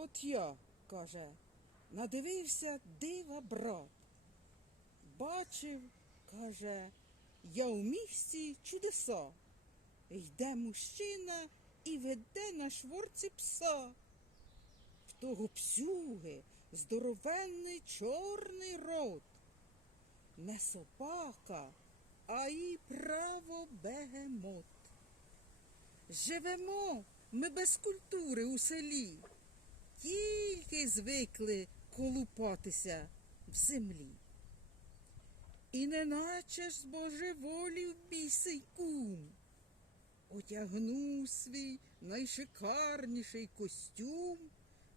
От я, каже, надивився дива брат. Бачив, каже, я у місті чудеса. Йде мужчина і веде на шворці пса. В того псюги здоровенний чорний рот. Не собака, а і право бегемот. Живемо ми без культури у селі, тільки звикли колупатися в землі. І неначе ж з божеволів бісий кум. Одягнув свій найшикарніший костюм,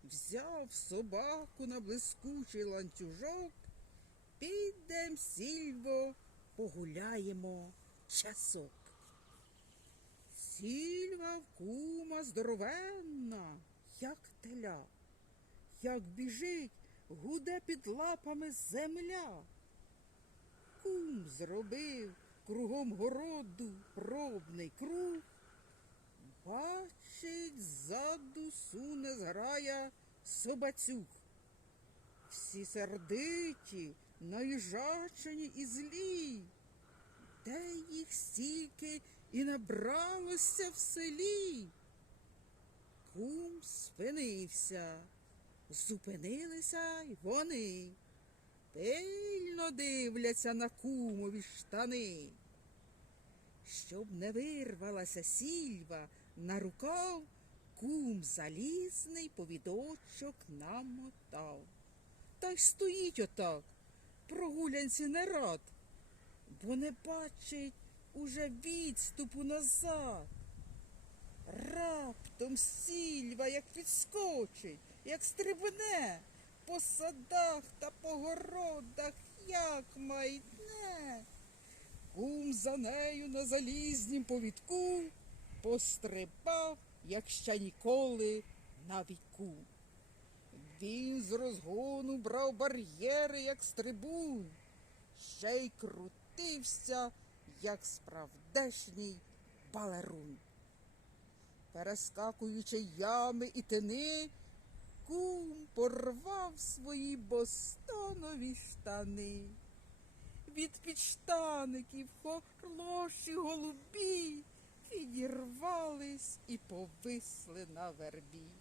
взяв собаку на блискучий ланцюжок, підем сільво, погуляємо часок. Сільва в кума здоровенна, як як біжить, гуде під лапами земля. Кум зробив кругом городу пробний круг. Бачить, ззаду суне зграя собацюк. Всі сердиті, наїжачені і злі. Де їх стільки і набралося в селі. Кум спинився, зупинилися й вони. Пильно дивляться на кумові штани. Щоб не вирвалася сільва на рукав, кум залізний повідочок намотав. Та й стоїть отак, прогулянці не рад, бо не бачить уже відступу назад. Раптом сільва, як підскочить, як стрибне, по садах та по городах, як майдне. Кум за нею на залізнім повідку пострибав, як ще ніколи на віку. Він з розгону брав бар'єри, як стрибун, ще й крутився, як справдешній балерун. Перескакуючи ями і тини, кум порвав свої бостонові штани. Від підштаників хороші голубі відірвались і повисли на вербі.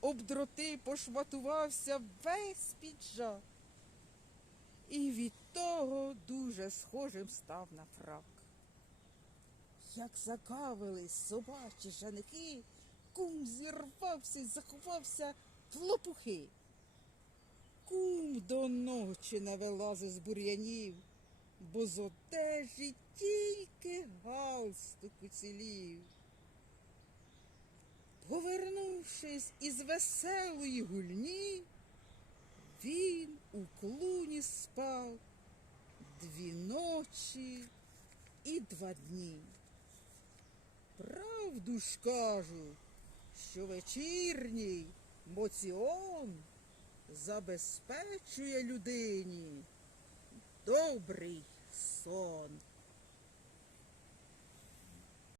Об дроти пошматувався весь піджак, і від того дуже схожим став на фрак. Як закавились собачі жаники, кум зірвався й заховався в лопухи. Кум до ночі не з бур'янів, бо з одежі тільки галстук уцілів. Повернувшись із веселої гульні, він у клуні спав дві ночі і два дні. Правду ж кажу, що вечірній моціон забезпечує людині добрий сон.